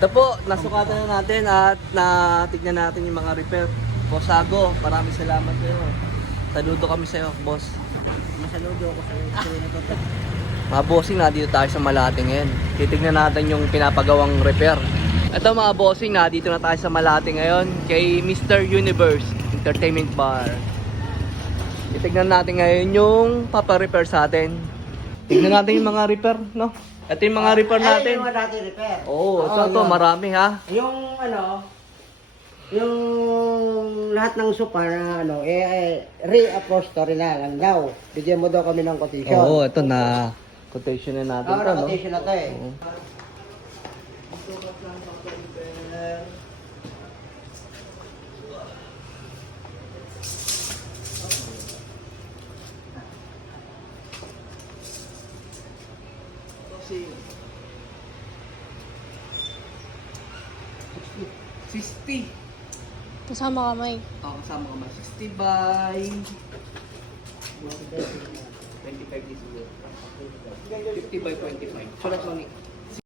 Ito po, nasukatan na natin at natignan natin yung mga repair. Boss Ago, maraming salamat sa'yo. Saludo kami sa'yo, boss. Masaludo ako sa'yo. Mga bossing, dito tayo sa Malate ngayon. Titignan natin yung pinapagawang repair. Ito mga bossing, dito na tayo sa Malate ngayon kay Mr. Universe Entertainment Bar. Titignan natin ngayon yung papa-repair sa atin. Tignan natin yung mga repair, no? Ito yung mga repair natin. Ay, yung dati repair. Oo, ito, marami ha. Yung yung lahat ng sopa na re-upholstery na lang daw. Bigyan mo daw kami ng quotation. Oo, ito na quotation na natin Oo, to, no? quotation na to eh. Oo. Kasama ka, Mike. Kasama ka man. 60 by 25 this year. 50 by 25. Sulat mo ni.